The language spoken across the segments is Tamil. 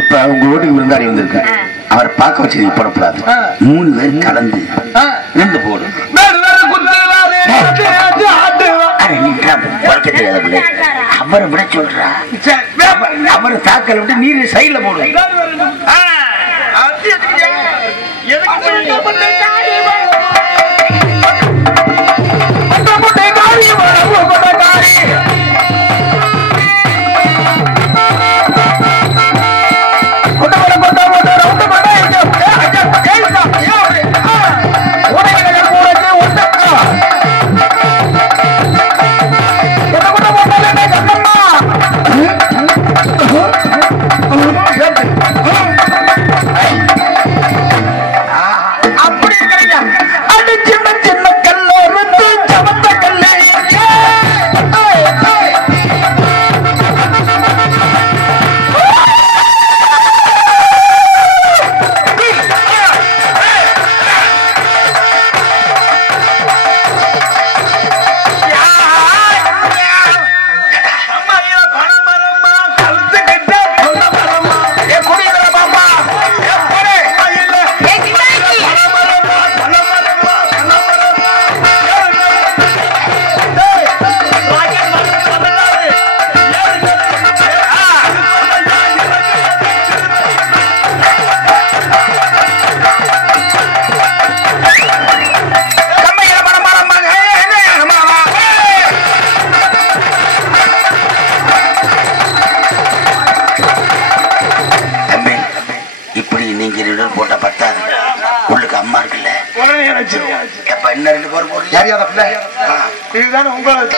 இப்ப உங்க வீட்டுக்கு விருந்தாடி வந்திருக்கு, அவர் பார்க்க வச்சு போடக்கூடாது. 3 பேர் கலந்து 2 போடு. அவரை விட சொல்றா, அவரை தாக்கல விட்டு நீர் சைட்ல போடு. போட்டா பத்தாது, உள்ளுக்கு அம்மா இருக்குல்ல, எப்ப என்ன 2 பேர் போடுறீங்க? இதுதானே உங்களுக்கு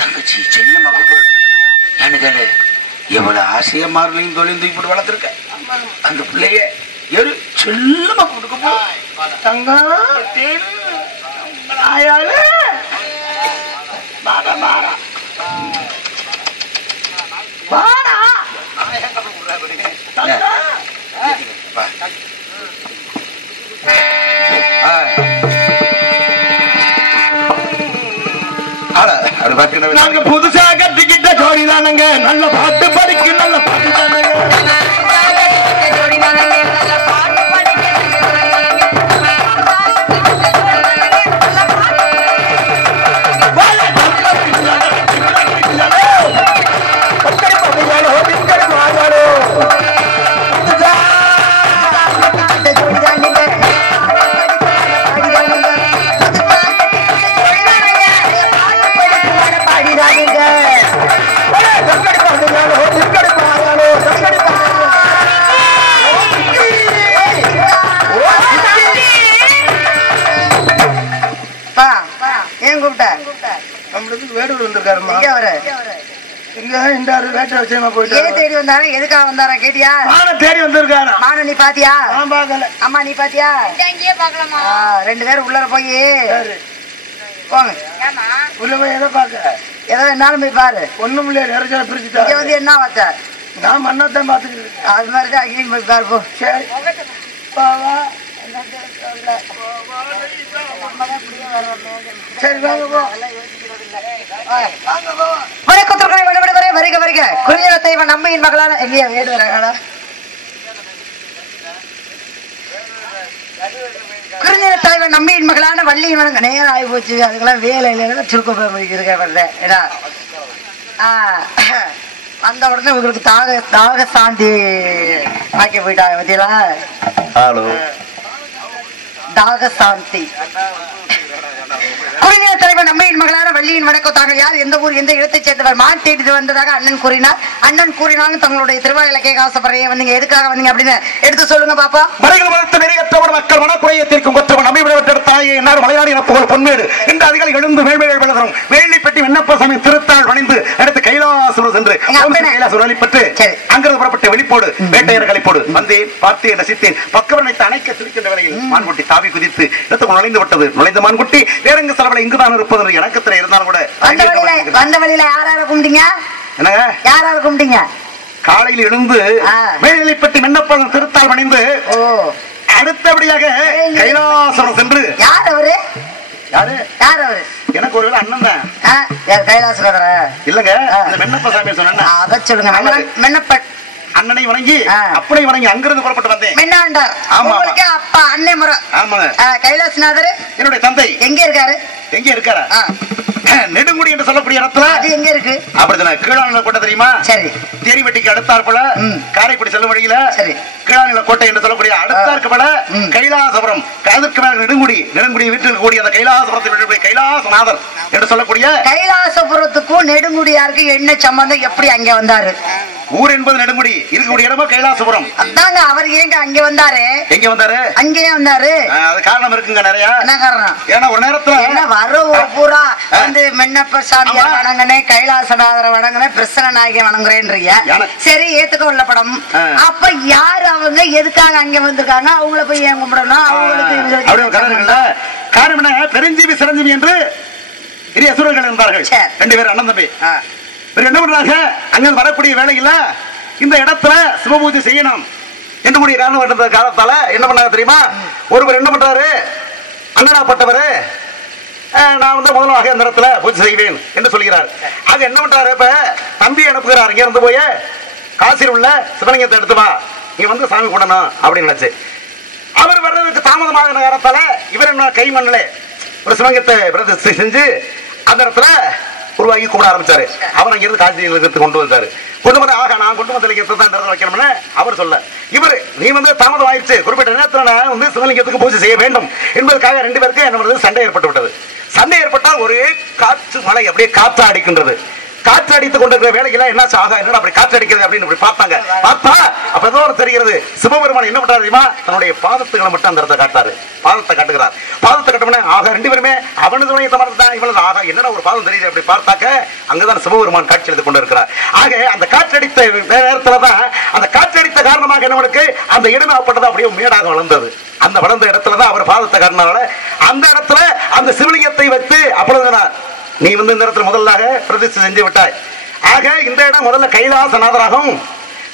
தங்கச்சி செல்லமா எனக்கு எவ்வளவு ஆசையா மாறலையும் தொழில் தூக்கி போட்டு வளர்த்துருக்க. அந்த பிள்ளைய எரு செல்லமா கொடுக்க தங்கம் ஆயாலு பாரா பாரா பாரா நாங்க புதுசா கத்துக்கிட்ட ஜோடி தானங்க, நல்ல பாட்டு படிக்கு நல்ல பாட்டு தானங்க. வேடூர் வந்திருக்காருமா, தேடி வந்தாரு. எதுக்காக வந்தாரா கேட்டியா? தேடி வந்திருக்காரு. மானு நீ பாத்தியா? அம்மா நீ பாத்தியா? 2 பேரும் உள்ள போய் போங்க. உள்ள போய் எதை பாக்க? ஏதோ என்னாலும் போய் பாரு. ஒண்ணும் இல்லையா, நிறைய பிரிச்சுட்டா. இங்க வந்து என்ன பார்த்த? நான் மண்ணாத்தான் பாத்துக்கிட்டு. அது மாதிரிதான் அங்கேயும் போய் பாரு போ. சரி சரி வாங்க போ. வருக வருக. குறிஞ்சிரத்தை நம்பியின் மகளான எங்கேயா வேடு வராங்களா? குறிஞ்சிரத்தை நம்பியின் மகளான வள்ளியின் மகன் நேரம் ஆகி போச்சு. அதுக்கெல்லாம் வேலையில சுருக்க இருக்க. அந்த உடனே உங்களுக்கு தாக சாந்தி ஆக்கி போயிட்டாங்க பத்தியலா. தாக சாந்தி குறிஞ்சிர தலைவன் நம்பியின் மகளான வள்ளியின் வணக்கம். தாங்கள் யார், எந்த ஊர், எந்த இடத்தை சேர்ந்தவர்? மான் தேடிட்டு வந்ததாக அண்ணன் கூறினார். அண்ணன் கூறினாலும் தங்களுடைய திருவாயில கேட்க ஆசைப்படுறீங்க. வந்தீங்க, எதுக்காக வந்தீங்க அப்படின்னு எடுத்து சொல்லுங்க பாப்பா. மறைகள் வளர்த்து நிறையற்றவர் மக்கள் மனக்குறையத்திற்கும் கொற்றவன் நம்பிவிடப்பட்ட தாயை என்னார் மலையாளி புகழ் பொன்மேடு என்று அதிகாலை எழுந்து வேள்விகள் விளதரும் வேள்விப்பட்டி விண்ணப்ப சாமி திருத்தாள் பணிந்து அடுத்து கைலாசூர் சென்று கைலாசூர் வழிபட்டு அங்கிருந்து புறப்பட்ட வெளிப்போடு வேட்டையர் கழிப்போடு வந்தேன், பார்த்தேன், ரசித்தேன். பக்கவரனைத்து அணைக்க துடிக்கின்ற வேளையில் மான்குட்டி தாவி குதித்து இடத்துக்கு நுழைந்து விட்டது. நுழைந்த மான்குட்டி வேறெங்கு செலவில் இங்குதான் இருப்பது என்று இணக்கத்தில் இருந்தாலும் கூட வந்த வழியில யாரால கும்பிட்டீங்க? என்னங்க யாரால கும்பிட்டீங்க? காலையில் எழுந்து வேள்விப்பட்டி விண்ணப்பம் திருத்தாள் பணிந்து அடுத்தபடியாக கைலாசம் சென்று. யார் அவரு? யாரு யார் அவரு? எனக்கு ஒரு அண்ணன் தான். கைலாசநாதர இல்லங்க, மென்னப்ப சாமி சொன்ன அத சொல்லுங்க. மென்னப்ப அண்ணனை வணங்கி அப்பனை வணங்கி அங்கிருந்து புறப்பட்டு வந்தேன். மென்னாண்டார் உங்களுக்கு அப்பா அண்ணே முறை. ஆமாங்க. கைலாசநாதர் என்னுடைய தந்தை எங்க இருக்காரு? எங்க இருக்காரா? நெடுங்குடி என்று சொல்லக்கூடிய இடத்துல. அது எங்க இருக்கு? அப்படிதானே கீழாநில கோட்டை தெரியுமா? சரி. தேரிவட்டிக்கு அடுத்தாற்போல காரைக்குடி செல்லும் வழியில கீழாநில கோட்டை என்று சொல்லக்கூடிய அடுத்தாற்போல கைலாசபுரம், அதற்கு மேல நெடுங்குடி, நெடுங்குடி வீட்டில் கூடிய அந்த கைலாசபுரத்தை கைலாசநாதர் என்று சொல்லக்கூடிய கைலாசபுரத்துக்கும் நெடுங்குடியாருக்கு என்ன சம்பந்தம்? எப்படி அங்க வந்தாரு? ஊர் என்பது நெடுங்குடி, இருக்கக்கூடிய இடமா கைலாசபுரம். அதாங்க அவர் ஏங்க அங்க வந்தாரு? எங்க வந்தாரு? அங்கேயே வந்தாரு. அது காரணம் இருக்குங்க நிறைய. என்ன காரணம்? ஏன்னா ஒரு நேரத்துல என்ன வர பூரா வந்து மென்னப்ப சாமியார் வணங்கினேன், கைலாசநாதரை வணங்கினேன், பிரசன்ன நாயகி வணங்குறேன்றீங்க. சரி, ஏத்துக்க உள்ள படம். அப்ப யாரு அவங்க, எதுக்காக அங்க வந்திருக்காங்க, அவங்கள போய் ஏன் கும்பிடணும்? அவங்களுக்கு காரணம் என்ன? பெருஞ்சீவி சிரஞ்சீவி என்று பெரிய அசுரர்கள் இருந்தார்கள், ரெண்டு பேரும் அண்ணன் தம்பி. என்ன பண்றாங்க, அங்க வரக்கூடிய வேலையில இந்த இடத்துல சிவபூஜை செய்யணும் என்று கூடிய காரணம் காலத்தால என்ன பண்ணாங்க தெரியுமா? ஒருவர் என்ன பண்றாரு, அண்ணனாப்பட்டவர், நான் வந்து முதலாக இந்த இடத்துல பூஜை செய்வேன் என்று சொல்கிறார். ஆக என்ன பண்றாரு, இப்ப தம்பி அனுப்புகிறார், இங்க இருந்து போய் காசியில் உள்ள சிவலிங்கத்தை எடுத்து வா, இங்க வந்து சாமி கூடணும் அப்படின்னு நினைச்சு. அவர் வர்றதுக்கு தாமதமாக காலத்தால இவர் என்ன கை மண்ணில் ஒரு சிவலிங்கத்தை பிரதிஷ்டை செஞ்சு அந்த இடத்துல உருவாக்கி கூப்பிட ஆரம்பிச்சாரு. அவர் அங்கிருந்து காசி லிங்கத்தை கொண்டு வந்தாரு. கொண்டு வந்து ஆக நான் கொண்டு வந்த லிங்கத்தை தான் வைக்கணும்னு அவர் சொல்ல, இவர் நீ வந்து தாமதம் ஆயிடுச்சு, குறிப்பிட்ட நேரத்தில் நான் வந்து சிவலிங்கத்துக்கு பூஜை செய்ய வேண்டும் என்பதற்காக ரெண்டு பேருக்கு என்ன சண்டை ஏற்பட்டு விட்டது. சண்டை ஏற்பட்டால் ஒரே காற்று மழை அப்படியே காற்று அடிக்கின்றது. காற்று அடித்துக் கொண்டிருக்கிற வேலையில என்ன ஆக என்ன அப்படி காற்று அடிக்கிறது அப்படின்னு பார்த்தாங்க. பார்த்தா அப்பதான் தெரிகிறது, சிவபெருமான் என்ன பண்றாரு தெரியுமா, தன்னுடைய பாதத்துகளை மட்டும் அந்த இடத்தை காட்டாரு. பாதத்தை காட்டுகிறார். பாதத்தை கட்டமுன்னா ஆக ரெண்டு பேருமே அவனது தான் இவனது ஆக என்னடா ஒரு பாதம் தெரியுது அப்படி பார்த்தாக்க அங்கதான் சிவபெருமான் காட்சி எடுத்துக் கொண்டு இருக்கிறார். ஆக அந்த காற்றடித்த நேரத்துலதான், அந்த காற்றடித்த காரணமாக என்னவனுக்கு அந்த இடமாப்பட்டது அப்படியே மேடாக வளர்ந்தது. அந்த வளர்ந்த இடத்துலதான் அவர் பாதத்தை காட்டினால அந்த இடத்துல அந்த சிவலிங்கத்தை வைத்து அப்பொழுது நீ வந்து இந்த இடத்துல முதலாக பிரதிஷ்டை செஞ்சு விட்டாய். ஆக இந்த இடம் முதல்ல கைலாசநாதராகவும்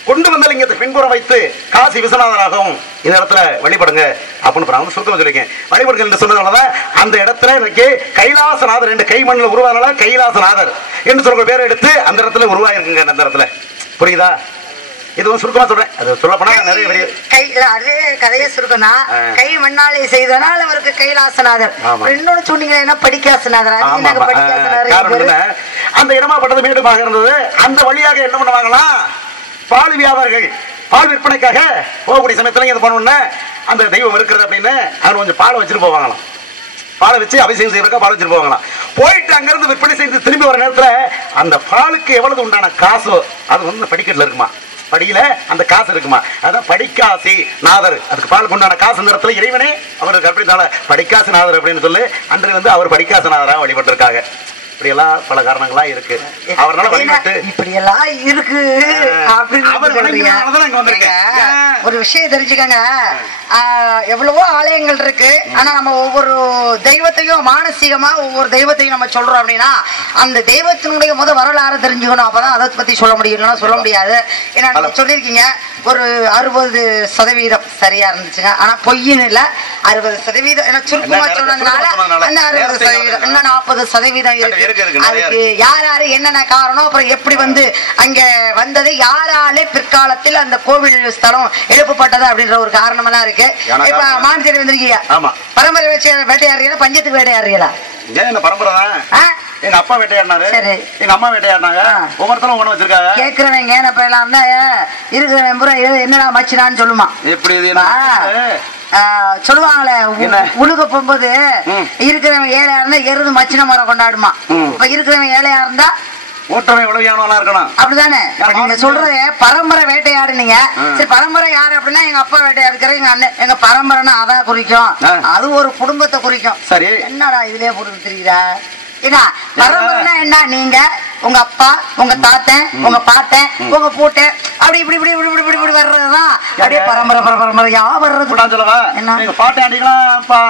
கொண்டு வந்த லிங்கத்தை பின்புறம் வைத்து காசி விஸ்வநாதராகவும் இந்த இடத்துல வழிபடுங்க அப்படின்னு சுருக்கமா சொல்லிருக்கேன். வழிபடுங்க என்று சொன்னதுனாலதான் அந்த இடத்துல இன்னைக்கு கைலாசநாதர் என்று கை மண்ணில் உருவானால கைலாசநாதர் என்று சொல்ற பேரை எடுத்து அந்த இடத்துல உருவாயிருக்குங்க. அந்த இடத்துல புரியுதா? இது சுருக்கமா சொல்றேன், அது சொல்ல போனா நிறைய அதே கதையை சுருக்கம்னா கை மண்ணாலே செய்தனால் அவருக்கு கைலாசநாதர். இன்னொன்னு சொன்னீங்கன்னா படிக்காசநாதர். அந்த இடமாப்பட்டது மீண்டுமாக இருந்தது. அந்த வழியாக என்ன பண்ணுவாங்களா, பால் வியாபாரிகள் பால் விற்பனைக்காக போகக்கூடிய சமயத்துல இது பண்ணணும்னா அந்த தெய்வம் இருக்கிறது அப்படின்னு அவன் கொஞ்சம் பாலை வச்சுட்டு போவாங்களாம். பாலை வச்சு அபிஷேகம் செய்யறதுக்காக பால் வச்சுட்டு போவாங்களாம். போயிட்டு அங்கிருந்து விற்பனை செய்து திரும்பி வர நேரத்துல அந்த பாலுக்கு எவ்வளவு உண்டான காசோ அது வந்து படிக்கட்டுல இருக்குமா, படியில அந்த காசு இருக்குமா, அதான் படிக்காசி நாதர். அதுக்கு பால் கொண்டான காசு இந்த இடத்துல இறைவனே அவருக்கு கற்பித்தால படிக்காசு நாதர் அப்படின்னு சொல்லி அன்று வந்து அவர் படிக்காசு நாதரா வழிபட்டிருக்காங்க. இப்படி எல்லாம் பல காரணங்களா இருக்கு. அவரால் வழிபட்டு இப்படி எல்லாம் இருக்கு ஒரு விஷயம் தெரிஞ்சுக்கங்க. எவ்வளவோ ஆலயங்கள் இருக்கு. ஆனா நம்ம ஒவ்வொரு தெய்வத்தையும் மானசீகமா ஒவ்வொரு தெய்வத்தையும் நம்ம சொல்றோம் அப்படின்னா அந்த தெய்வத்தினுடைய வரலாறு தெரிஞ்சுக்கணும். அப்பதான் அதை பத்தி சொல்ல முடியும், சொல்ல முடியாது. ஏன்னா நீங்க சொல்லியிருக்கீங்க ஒரு 60% சரியா இருந்துச்சுங்க. ஆனா பொய்ன்னு இல்ல, 60% சுருக்கமா சொன்னதுனால அந்த 60% இன்னும் 40% இருக்கு. அதுக்கு யார் யாரு என்னென்ன காரணம், அப்புறம் எப்படி வந்து அங்க வந்தது, யாராலே பிற்காலத்தில் அந்த கோவில் ஸ்தலம் எழுப்பப்பட்டது அப்படின்ற ஒரு காரணம் எல்லாம் இருக்கு. இப்ப மான் தேடி வந்திருக்கீங்க, பரம்பரை வச்சு வேட்டையாடுறீங்களா, பஞ்சத்துக்கு வேட்டையாடுறீங்களா? பரம்பரை எங்க அப்பா வேட்டையாடினாரு, சரி. எங்க அம்மா வேட்டையாடினாங்க, ஒவ்வொருத்தரும் ஒண்ணு வச்சிருக்காங்க. கேக்குறவங்க நம்ம எல்லாம் இருக்கிறவன் பூரா என்னடா மச்சினான்னு சொல்லுமா. எப்படி இது சொல்லுவாங்களே உழுக போகும்போது இருக்கிறவன் ஏழையா இருந்தா எருது மச்சின மரம் கொண்டாடுமா. இப்ப இருக்கிறவன் ஏழையா இருந்தா ஓட்டமே உலகியானவனா இருக்கணும். அப்படிதானே நீங்க சொல்றது பரம்பரை வேட்டையாடுனீங்க. சரி, பரம்பரை யாரு அப்படின்னா எங்க அப்பா வேட்டையாடுக்கிற எங்க அண்ணன். எங்க பரம்பரைன்னா அதான் குறிக்கும், அது ஒரு குடும்பத்தை குறிக்கும். சரி, என்னடா இதுலயே போட்டு தெரியுதா? என்ன பரம்பரைனா என்ன? நீங்க உங்க அப்பா உங்க தாத்தன் உங்க பாட்டன் உங்க பூட்டன் அப்படி இப்படி இப்படி இப்படி இப்படி இப்படி வர்றதுதான் அப்படியே பரம்பரை பரம்பரையா வர்றது. என்ன பாட்டை ஆண்டிக்கலாம்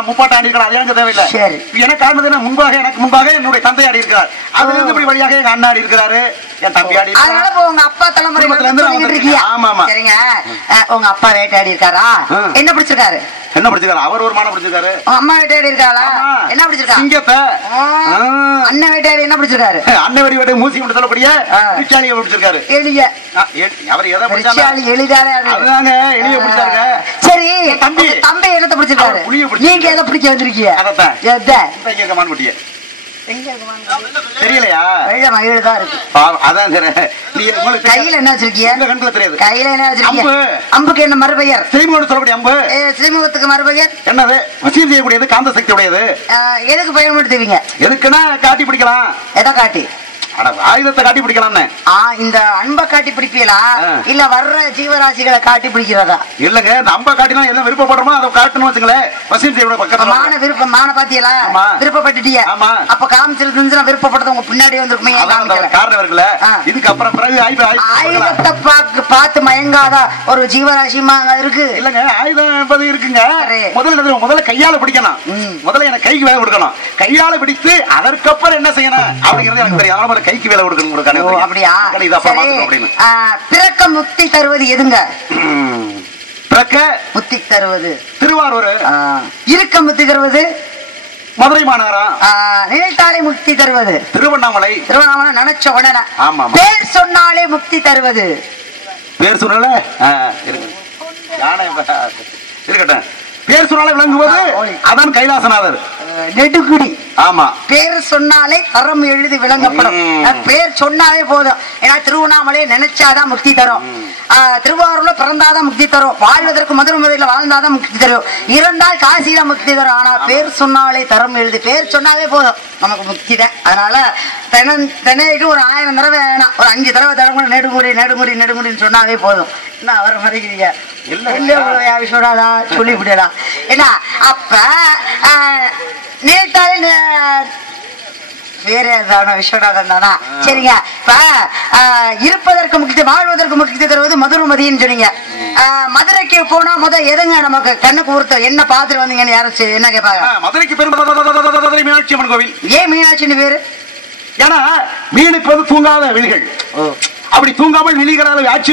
முப்பாட்டை ஆண்டிக்கலாம் அது எனக்கு தேவையில்லை. சரி, எனக்கு காரணம் முன்பாக எனக்கு முன்பாக என்னுடைய தந்தை ஆடி இருக்கிறார். அதுல இருந்து இப்படி வழியாக எங்க அண்ணா ஆடி இருக்கிறாரு, என் தம்பி ஆடி. அதனால உங்க அப்பா தலைமுறை இருக்கீங்க. ஆமா ஆமா. சரிங்க, உங்க அப்பா வேட்டையாடி இருக்காரா? என்ன பிடிச்சிருக்காரு? என்ன பிடிச்சிருக்காரு? அவர் ஒரு மானம் பிடிச்சிருக்காரு. அம்மா வேட்டையாடி இருக்காளா? என்ன பிடிச்சிருக்காரு? சிங்கத்தை. அண்ணன் வேட்டையாடி என்ன பிடிச்சிருக்காரு? அண்ணன் வேடி வேட்டை மூசி மட்டும் சொல்லக்கூடிய ரிச்சாலியை பிடிச்சிருக்காரு. எலிய. அவர் எதை பிடிச்சாரு? எலிதானே அதுதாங்க, எலிய பிடிச்சாருங்க. சரி, தம்பி தம்பி என்னத்தை பிடிச்சிருக்காரு? நீங்க எதை பிடிக்க வந்திருக்கீங்க? அதான் எதை கேட்க மான்பட்டிய தெரியலையா? மயில்தான் இருக்கு. அதான் சரி. நீ கையில என்ன வச்சிருக்கீங்க? கண்ணுல தெரியாது. கையில என்ன வச்சிருக்கீங்க? அம்புக்கு என்ன மறுபெயர்? ஸ்ரீமுகம்னு சொல்லக்கூடிய அம்பு. ஸ்ரீமுகத்துக்கு மறுபெயர் என்னது? வசீல் செய்யக்கூடியது, காந்த சக்தி உடையது. எதுக்கு பயன்படுத்துவீங்க? எதுக்குன்னா காட்டி பிடிக்கலாம். எதை காட்டி? ஆயுதத்தை காட்டி பிடிக்கலாம்னு. இந்த அன்பை காட்டி பிடிப்பீங்களா இல்ல வர்ற ஜீவராசிகளை காட்டி பிடிக்கிறதா? இல்லங்க, நம்ம காட்டினா என்ன விருப்பப்படுறோமோ அதை காட்டணும் வச்சுங்களேன். மான விருப்பம் மான பாத்தீங்களா? விருப்பப்பட்டுட்டீங்க. அப்ப காமிச்சிருந்துச்சுன்னா விருப்பப்பட்டது உங்க பின்னாடி வந்துருக்குமே. காரணம் இருக்குல்ல. இதுக்கு அப்புறம் பிறகு ஆயுதத்தை பார்த்து மயங்காத ஒரு ஜீவராசிமா இருக்கு இல்லங்க. ஆயுதம் என்பது இருக்குங்க. முதல்ல கையால பிடிக்கணும். முதல்ல எனக்கு கைக்கு வேலை கொடுக்கணும். கையால பிடித்து அதற்கப்புறம் என்ன செய்யணும் அப்படிங்கறது எனக்கு தெரியும். கைக்கு வேலை கொடுக்கணும். அப்படியா? பிறக்க முக்தி தருவது எதுங்க? பிறக்க முக்தி தருவது திருவாரூர். இருக்க முக்தி தருவது மதுரை மாநகரம். நினைத்தாலே முக்தி தருவது திருவண்ணாமலை. திருவண்ணாமலை நினைச்ச உடனே. ஆமா. பேர் சொன்னாலே முக்தி தருவது. பேர் சொன்னாலே இருக்கட்டும். பேர் சொன்னாலே விளங்குவது அதான் கைலாசநாதர். நெடுகுடி. ஆமா, பேர் சொன்னாலே தரம் எழுதி விளங்கப்படும். பேர் சொன்னாலே போதும். ஏன்னா திருவண்ணாமலை நினைச்சாதான் முக்தி தரும். திருவாரூர்ல பிறந்தாதான் முக்தி தரும். வாழ்வதற்கு மதுரை மதுரையில வாழ்ந்தாதான் முக்தி தரும். இருந்தால் காசிதான் முக்தி தரும். ஆனா பேர் சொன்னாலே தரம் எழுதி. பேர் சொன்னாலே போதும் நமக்கு முக்தி தான். அதனால தினைக்கு ஒரு 1000 தடவை வேணாம், ஒரு 5 தடவை தடவை நெடுமுறை நெடுமுறை நெடுமுறைன்னு சொன்னாவே போதும். என்ன அவரை மறைக்கிறீங்க? சொன்னாதா சொல்லி விடலாம். ஏன்னா அப்ப நேத்தாலே வேற விஸ்வநாதன் தானா? சரிங்க. இப்ப இருப்பதற்கு முக்கிய வாழ்வதற்கு முக்கிய தருவது மதுரைமதின்னு சொன்னீங்க. மதுரைக்கு போனா எதுங்க நமக்கு கண்ணுக்கு ஊர்த்த என்ன பாத்துட்டு வந்தீங்கன்னு யாரும் என்ன கேட்பாங்க? மதுரைக்கு பெரும் மீனாட்சி அம்மன் கோவில். ஏன் மீனாட்சின்னு பேரு? ஏன்னா மீனுக்கு தூங்காத விழிகள். அப்படி தூங்காமல் விழிகளால் ஆட்சி